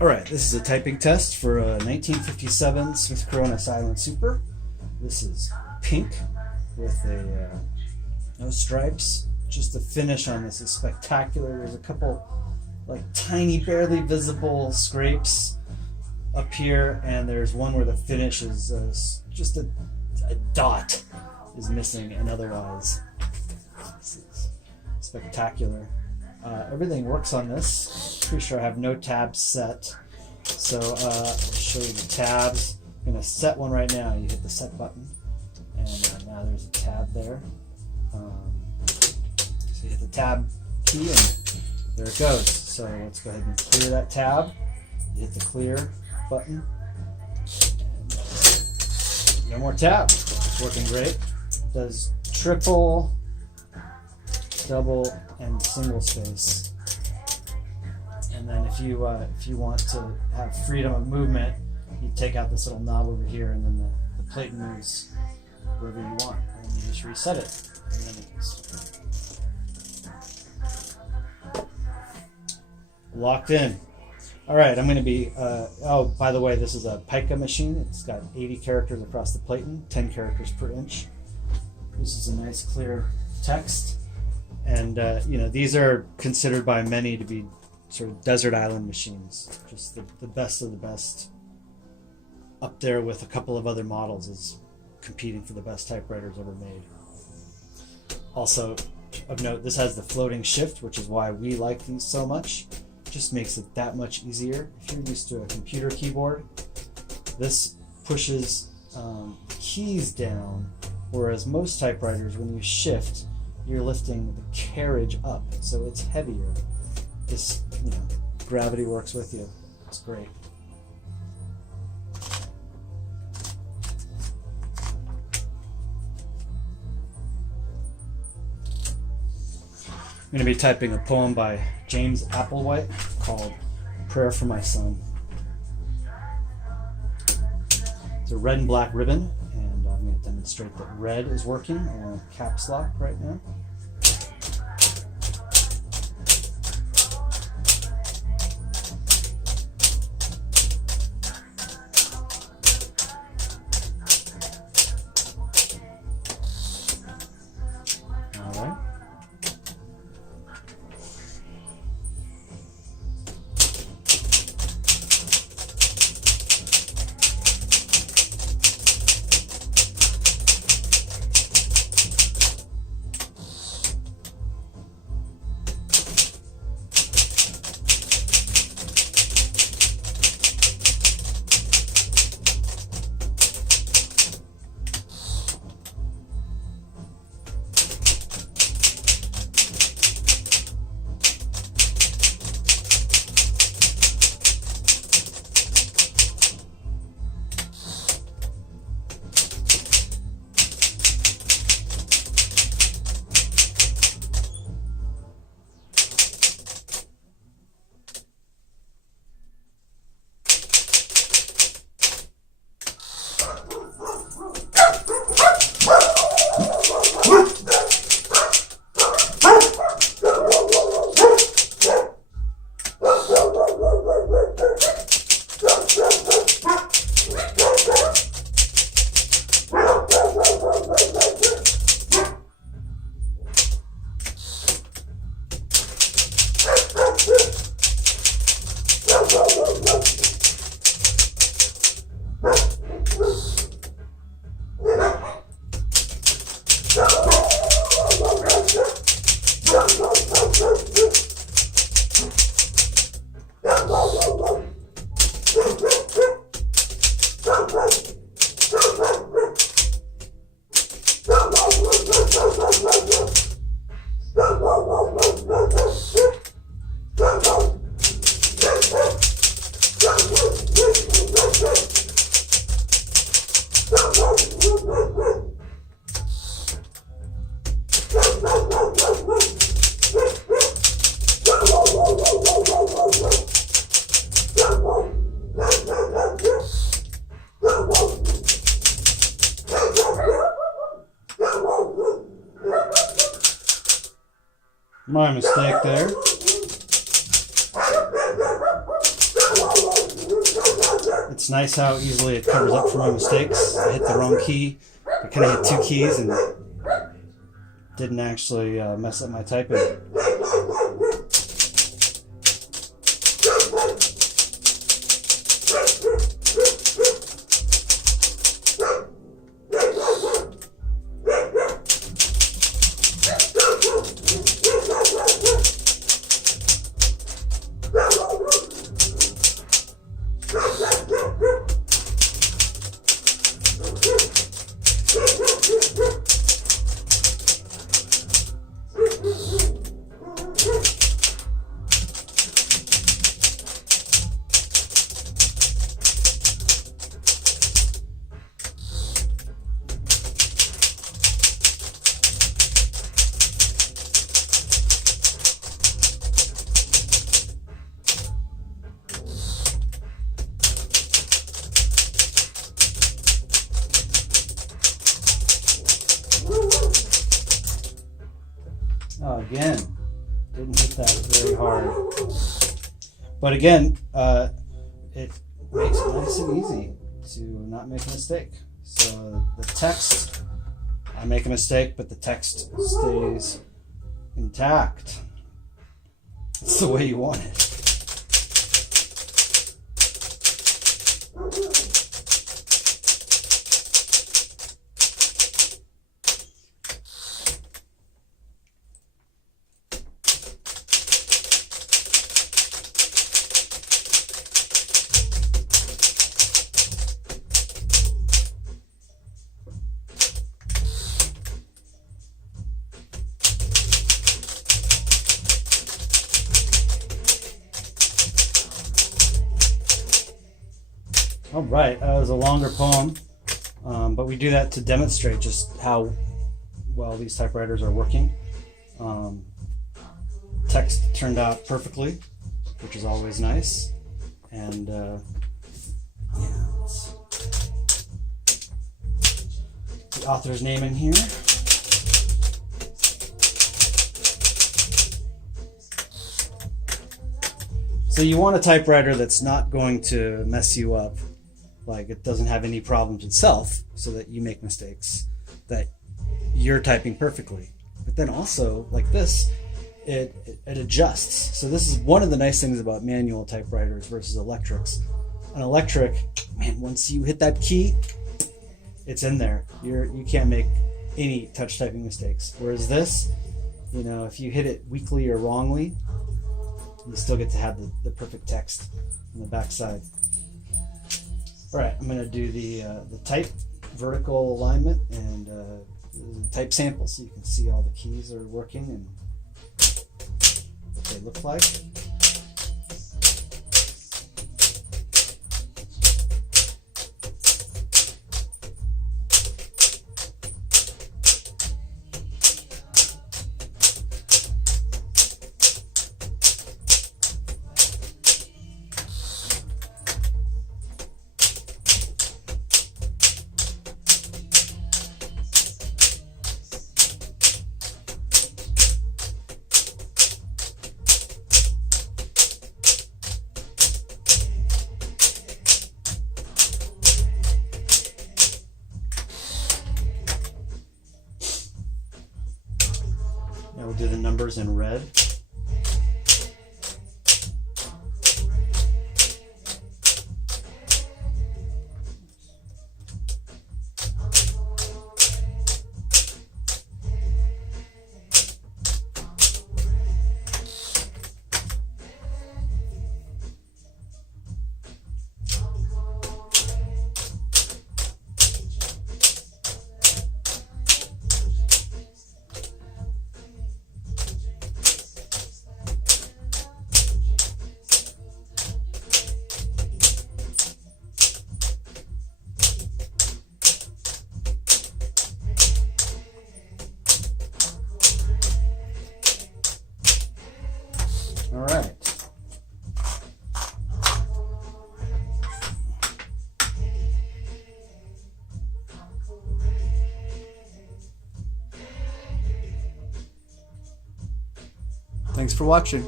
All right, this is a typing test for a 1957 Smith Corona Silent Super. This is pink with no stripes. Just the finish on this is spectacular. There's a couple like tiny, barely visible scrapes up here, and there's one where the finish is just a dot is missing, and otherwise this is spectacular. Everything works on this. Pretty sure I have no tabs set. So I'll show you the tabs. I'm going to set one right now. You hit the set button, and now there's a tab there. So you hit the tab key, and there it goes. So let's go ahead and clear that tab. You hit the clear button, and no more tab. It's working great. It does triple, double, and single space. And then if you want to have freedom of movement, you take out this little knob over here, and then the plate moves wherever you want, and you just reset it. And then it's locked in. All right, I'm going to be. Oh, by the way, this is a pica machine. It's got 80 characters across the platen, 10 characters per inch. This is a nice clear text. And these are considered by many to be sort of desert island machines, just the best of the best. Up there with a couple of other models is competing for the best typewriters ever made. Also of note, this has the floating shift, which is why we like these so much. It just makes it that much easier. If you're used to a computer keyboard, this pushes keys down, whereas most typewriters, when you shift, you're lifting the carriage up, so it's heavier. This, gravity works with you. It's great. I'm going to be typing a poem by James Applewhite called Prayer for My Son. It's a red and black ribbon, and I'm going to demonstrate that red is working on caps lock right now. My mistake there. It's nice how easily it covers up for my mistakes. I hit the wrong key. I kind of hit two keys and didn't actually mess up my typing. Oh, again, didn't hit that very hard. But again, it makes it nice and easy to not make a mistake. So the text, I make a mistake, but the text stays intact. It's the way you want it. All right, that was a longer poem, but we do that to demonstrate just how well these typewriters are working. Text turned out perfectly, which is always nice, and yeah, the author's name in here. So you want a typewriter that's not going to mess you up. Like it doesn't have any problems itself, so that you make mistakes, that you're typing perfectly. But then also, like this, it adjusts. So this is one of the nice things about manual typewriters versus electrics. An electric, man, once you hit that key, it's in there. You can't make any touch typing mistakes. Whereas this, you know, if you hit it weakly or wrongly, you still get to have the perfect text on the back side. All right, I'm going to do the type vertical alignment and the type sample so you can see all the keys are working and what they look like. Now we'll do the numbers in red. All right. Thanks for watching.